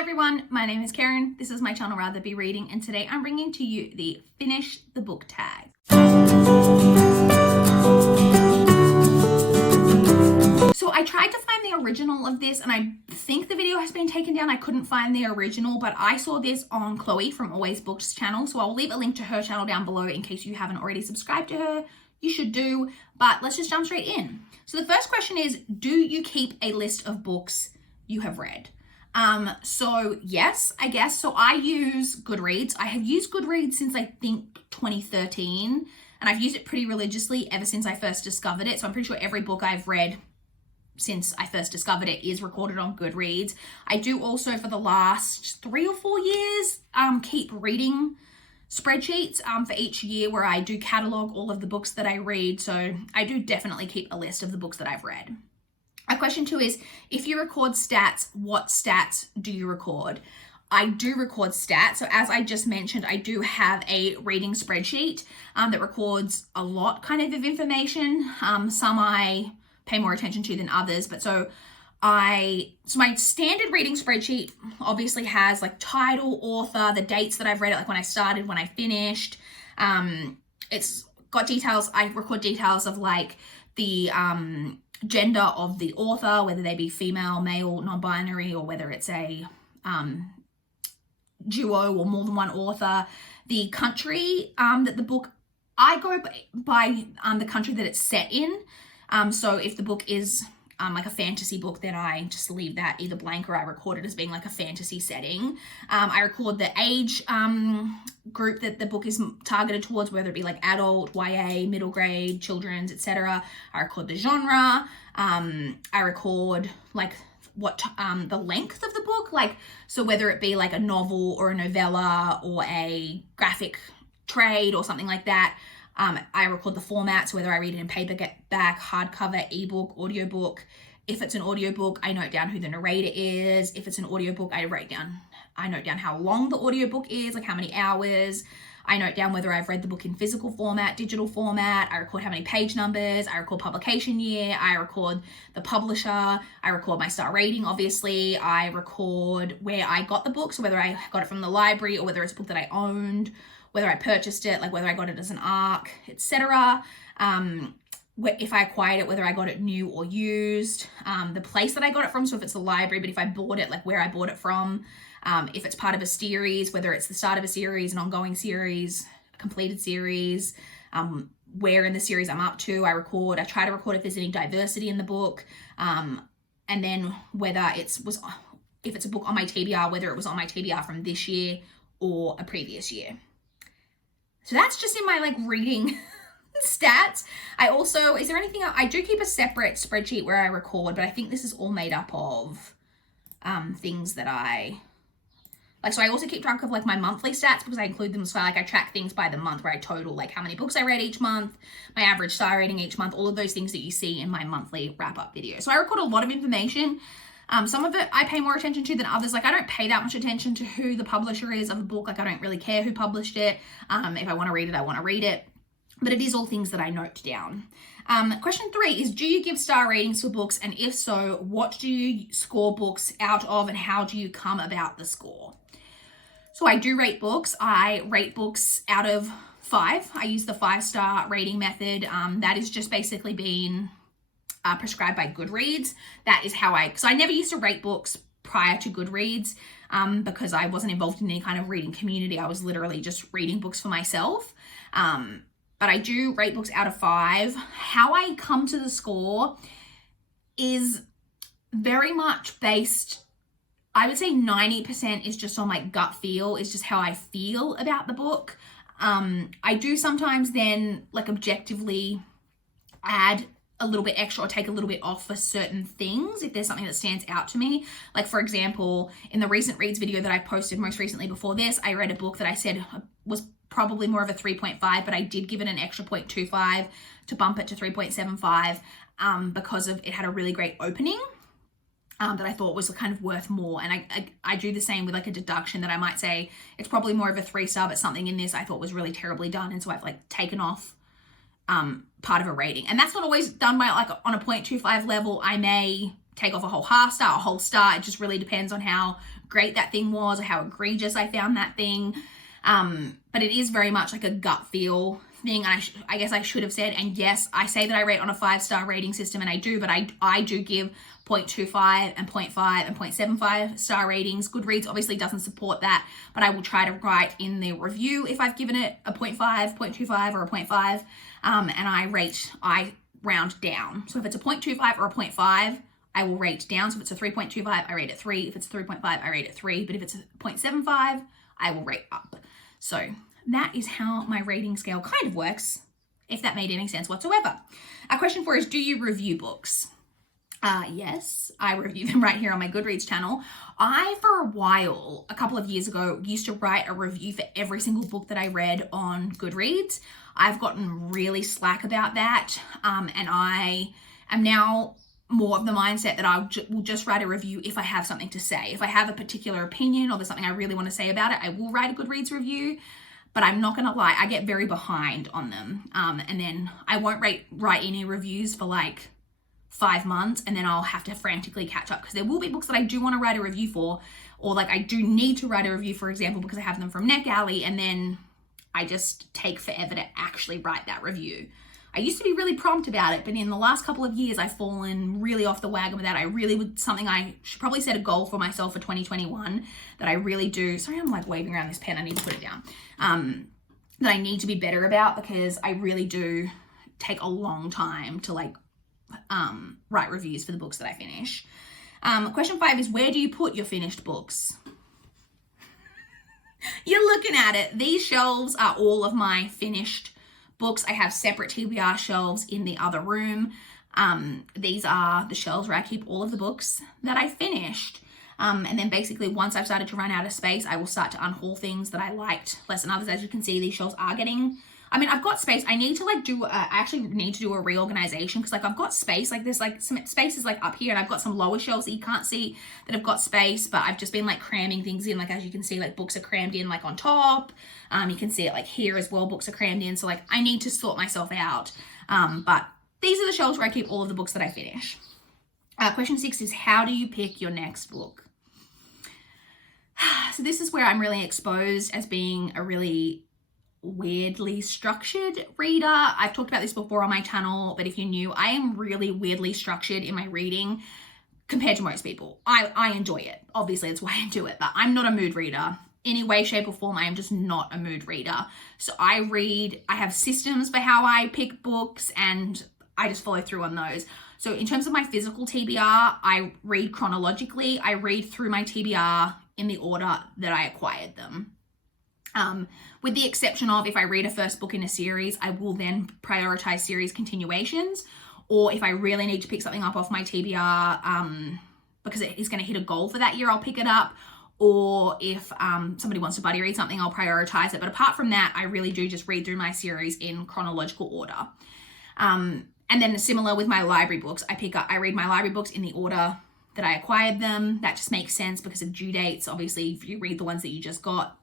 Hi everyone, my name is Karen. This is my channel RatherBeReading, and today I'm bringing to you the Finish the Book tag. So I tried to find the original of this, and I think the video has been taken down. I couldn't find the original, but I saw this on Chloe from Always Books channel, so I'll leave a link to her channel down below in case you haven't already subscribed to her. You should do, but let's just jump straight in. So the first question is, do you keep a list of books you have read? So yes, I guess. So I use Goodreads. I have used Goodreads since I think 2013, and I've used it pretty religiously ever since I first discovered it. So I'm pretty sure every book I've read since I first discovered it is recorded on Goodreads. I do also, for the last 3 or 4 years, keep reading spreadsheets for each year where I do catalog all of the books that I read. So I do definitely keep a list of the books that I've read. Question 2 is, if you record stats, what stats do you record? I do record stats. So as I just mentioned, I do have a reading spreadsheet that records a lot kind of information. Some I pay more attention to than others, but so my standard reading spreadsheet obviously has like title, author, the dates that I've read it, like when I started, when I finished. It's got details. I record details of like the gender of the author, whether they be female, male, non-binary, or whether it's a duo or more than one author. The country that the book, I go by the country that it's set in. So if the book is like a fantasy book, then I just leave that either blank or I record it as being like a fantasy setting. I record the age group that the book is targeted towards, whether it be like adult, YA, middle grade, children's, etc. I record the genre. I record like what the length of the book, like so whether it be like a novel or a novella or a graphic trade or something like that. I record the formats, whether I read it in paperback, hardcover, ebook, audiobook. If it's an audiobook, I note down who the narrator is. If it's an audiobook, I note down how long the audiobook is, like how many hours. I note down whether I've read the book in physical format, digital format. I record how many page numbers. I record publication year. I record the publisher. I record my star rating, obviously. I record where I got the book, so whether I got it from the library or whether it's a book that I owned, whether I purchased it, like whether I got it as an ARC, etc. If I acquired it, whether I got it new or used, the place that I got it from, so if it's the library, but if I bought it, like where I bought it from, if it's part of a series, whether it's the start of a series, an ongoing series, a completed series, where in the series I'm up to. I try to record if there's any diversity in the book, and then whether if it's a book on my TBR, whether it was on my TBR from this year or a previous year. So that's just in my like reading stats. Is there anything else? I do keep a separate spreadsheet where I record, but I think this is all made up of things that I like. So I also keep track of like my monthly stats because I include them. So like I track things by the month where I total like how many books I read each month, my average star rating each month, all of those things that you see in my monthly wrap-up video. So I record a lot of information. Some of it I pay more attention to than others. Like I don't pay that much attention to who the publisher is of a book. Like I don't really care who published it. If I want to read it, I want to read it. But it is all things that I note down. Question 3 is, do you give star ratings for books? And if so, what do you score books out of and how do you come about the score? So I do rate books. I rate books out of 5. I use the 5-star rating method. That is just basically being prescribed by Goodreads. That is how so I never used to rate books prior to Goodreads because I wasn't involved in any kind of reading community. I was literally just reading books for myself. But I do rate books out of 5. How I come to the score is very much based, I would say 90% is just on my gut feel, is just how I feel about the book. I do sometimes then like objectively add a little bit extra or take a little bit off for certain things if there's something that stands out to me. Like for example, in the recent reads video that I posted most recently before this, I read a book that I said was probably more of a 3.5, but I did give it an extra 0.25 to bump it to 3.75 because it had a really great opening that I thought was kind of worth more. And I do the same with like a deduction that I might say it's probably more of a 3-star, but something in this I thought was really terribly done, and so I've like taken off part of a rating. And that's not always done by like on a 0.25 level. I may take off a whole half star, a whole star. It just really depends on how great that thing was or how egregious I found that thing. But it is very much like a gut feel thing. I guess I should have said, and yes, I say that I rate on a 5-star rating system, and I do, but I do give 0.25 and 0.5 and 0.75 star ratings. Goodreads obviously doesn't support that, but I will try to write in the review if I've given it a 0.5, 0.25 or a 0.5, and I round down. So if it's a 0.25 or a 0.5, I will rate down. So if it's a 3.25, I rate it 3. If it's a 3.5, I rate it 3. But if it's a 0.75, I will rate up. So that is how my rating scale kind of works, if that made any sense whatsoever. Question 4 is, do you review books? Yes, I review them right here on my Goodreads channel. I, for a while, a couple of years ago, used to write a review for every single book that I read on Goodreads. I've gotten really slack about that, and I am now more of the mindset that I will just write a review if I have something to say. If I have a particular opinion or there's something I really want to say about it, I will write a Goodreads review. But I'm not going to lie, I get very behind on them. And then I won't write any reviews for like 5 months, and then I'll have to frantically catch up, because there will be books that I do want to write a review for, or like I do need to write a review, for example, because I have them from NetGalley, and then I just take forever to actually write that review. I used to be really prompt about it, but in the last couple of years, I've fallen really off the wagon with that. I really would, something I should probably set a goal for myself for 2021 that I really do. Sorry, I'm like waving around this pen. I need to put it down. That I need to be better about, because I really do take a long time to like write reviews for the books that I finish. Question 5 is, where do you put your finished books? You're looking at it. These shelves are all of my finished books. I have separate TBR shelves in the other room. These are the shelves where I keep all of the books that I finished. And then basically once I've started to run out of space, I will start to unhaul things that I liked less than others. As you can see, these shelves are getting, I mean, I've got space. I need to like I actually need to do a reorganization, because like I've got space, like there's like some spaces like up here, and I've got some lower shelves that you can't see that have got space, but I've just been like cramming things in. Like, as you can see, like books are crammed in like on top. You can see it like here as well, books are crammed in. So like I need to sort myself out. But these are the shelves where I keep all of the books that I finish. Question 6 is, how do you pick your next book? So this is where I'm really exposed as being a really weirdly structured reader. I've talked about this before on my channel, but if you're new, I am really weirdly structured in my reading compared to most people. I enjoy it. Obviously, that's why I do it, but I'm not a mood reader. Any way, shape, or form, I am just not a mood reader. So I have systems for how I pick books, and I just follow through on those. So in terms of my physical TBR, I read chronologically. I read through my TBR in the order that I acquired them. With the exception of, if I read a first book in a series, I will then prioritize series continuations. Or if I really need to pick something up off my TBR because it is going to hit a goal for that year, I'll pick it up. Or if somebody wants to buddy read something, I'll prioritize it. But apart from that, I really do just read through my series in chronological order. And then similar with my library books, I read my library books in the order that I acquired them. That just makes sense because of due dates. Obviously, if you read the ones that you just got,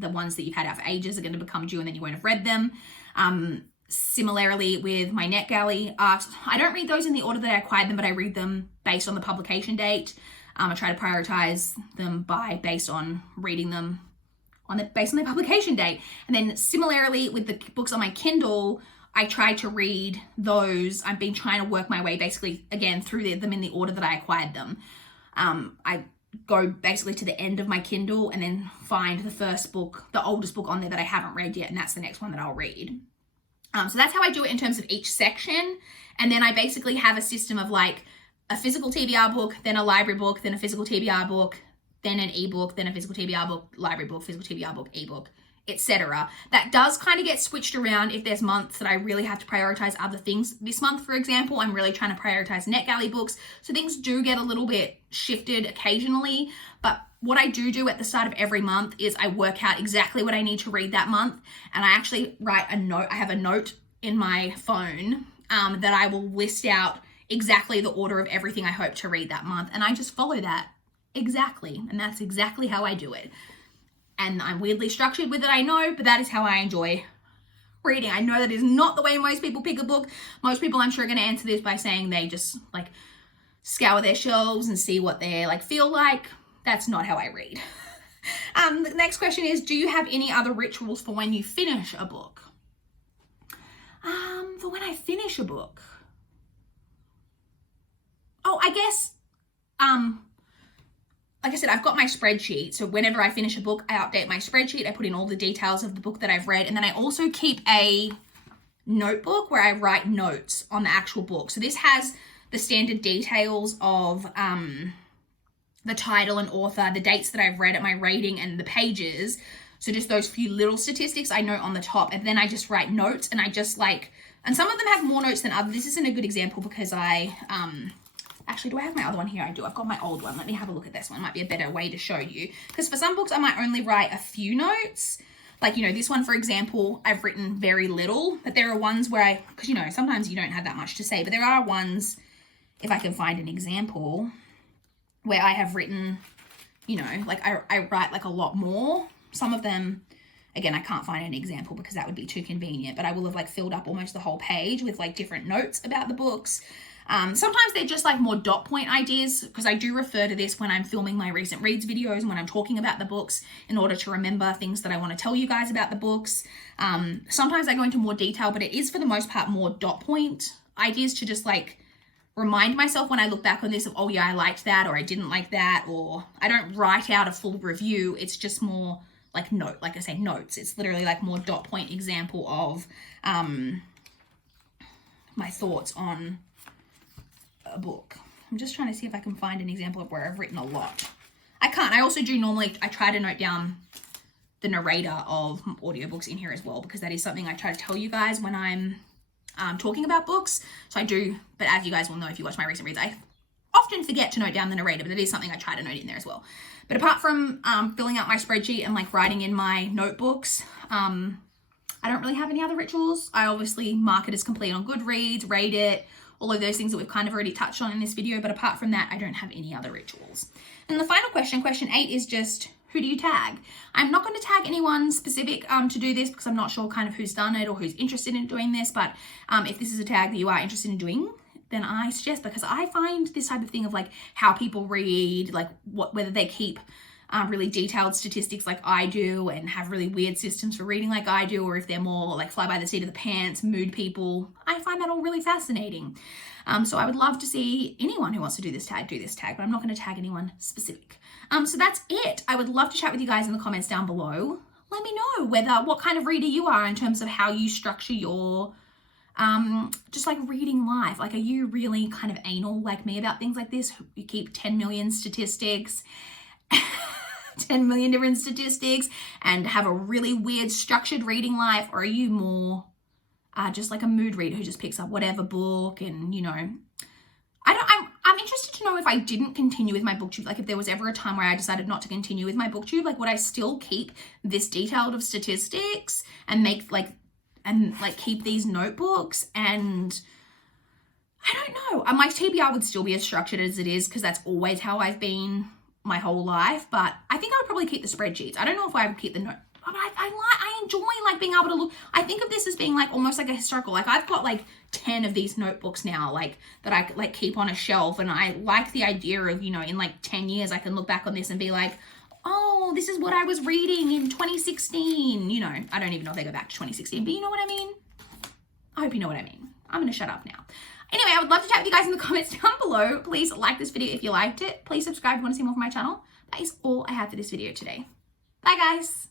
the ones that you've had out for ages are going to become due, and then you won't have read them. Similarly with my NetGalley ARCs, I don't read those in the order that I acquired them, but I read them based on the publication date. I try to prioritize them based on reading them based on their publication date. And then similarly with the books on my Kindle, I try to read those. I've been trying to work my way basically again through them in the order that I acquired them. I go basically to the end of my Kindle and then find the first book, the oldest book on there that I haven't read yet, and that's the next one that I'll read. So that's how I do it in terms of each section. And then I basically have a system of like a physical TBR book, then a library book, then a physical TBR book, then an ebook, then a physical TBR book, library book, physical TBR book, ebook, etc. That does kind of get switched around if there's months that I really have to prioritize other things. This month, for example, I'm really trying to prioritize NetGalley books. So things do get a little bit shifted occasionally. But what I do at the start of every month is I work out exactly what I need to read that month. And I actually write a note. I have a note in my phone that I will list out exactly the order of everything I hope to read that month. And I just follow that exactly. And that's exactly how I do it. And I'm weirdly structured with it, I know, but that is how I enjoy reading. I know that is not the way most people pick a book. Most people, I'm sure, are going to answer this by saying they just like scour their shelves and see what they like feel like. That's not how I read. The next question is, do you have any other rituals for when you finish a book? For when I finish a book. Oh, I guess, like I said, I've got my spreadsheet. So whenever I finish a book, I update my spreadsheet. I put in all the details of the book that I've read. And then I also keep a notebook where I write notes on the actual book. So this has the standard details of the title and author, the dates that I've read at my rating, and the pages. So just those few little statistics I note on the top, and then I just write notes, and I just like, and some of them have more notes than others. This isn't a good example because I, actually, do I have my other one here? I do. I've got my old one. Let me have a look at this one. Might be a better way to show you. Because for some books, I might only write a few notes. Like, you know, this one, for example, I've written very little, but there are ones where because, you know, sometimes you don't have that much to say, but there are ones, if I can find an example, where I have written, you know, like I write like a lot more. Some of them, again, I can't find an example because that would be too convenient, but I will have like filled up almost the whole page with like different notes about the books. Sometimes they're just like more dot point ideas, because I do refer to this when I'm filming my recent reads videos and when I'm talking about the books in order to remember things that I want to tell you guys about the books. Sometimes I go into more detail, but it is for the most part more dot point ideas to just like remind myself when I look back on this of, oh yeah, I liked that, or I didn't like that, or I don't write out a full review. It's just more like like I say, notes. It's literally like more dot point example of my thoughts on a book. I'm just trying to see if I can find an example of where I've written a lot. I can't. I also do normally, I try to note down the narrator of audiobooks in here as well, because that is something I try to tell you guys when I'm talking about books. So I do, but as you guys will know if you watch my recent reads, I often forget to note down the narrator, but it is something I try to note in there as well. But apart from filling out my spreadsheet and like writing in my notebooks, I don't really have any other rituals. I obviously mark it as complete on Goodreads, rate it, all of those things that we've kind of already touched on in this video. But apart from that, I don't have any other rituals. And the final question, question 8, is just, who do you tag? I'm not going to tag anyone specific to do this because I'm not sure kind of who's done it or who's interested in doing this. But if this is a tag that you are interested in doing, then I suggest, because I find this type of thing of like how people read, like whether they keep really detailed statistics like I do and have really weird systems for reading like I do, or if they're more like fly by the seat of the pants, mood people, I find that all really fascinating. So I would love to see anyone who wants to do this tag, but I'm not going to tag anyone specific. So that's it. I would love to chat with you guys in the comments down below. Let me know what kind of reader you are in terms of how you structure your just like reading life. Like, are you really kind of anal like me about things like this? You keep 10 million statistics, 10 million different statistics, and have a really weird structured reading life? Or are you more just like a mood reader who just picks up whatever book and, you know, I'm interested to know if I didn't continue with my booktube, like if there was ever a time where I decided not to continue with my booktube, like would I still keep this detailed of statistics and keep these notebooks? And I don't know. My TBR would still be as structured as it is because that's always how I've been my whole life. But I think I would probably keep the spreadsheets. I don't know if I would keep the note. But I enjoy like being able to look. I think of this as being like almost like a historical. Like I've got like 10 of these notebooks now, like that I like keep on a shelf, and I like the idea of, you know, in like 10 years I can look back on this and be like, oh, this is what I was reading in 2016. You know, I don't even know if they go back to 2016, but you know what I mean? I hope you know what I mean. I'm going to shut up now. Anyway, I would love to chat with you guys in the comments down below. Please like this video if you liked it. Please subscribe if you want to see more from my channel. That is all I have for this video today. Bye, guys.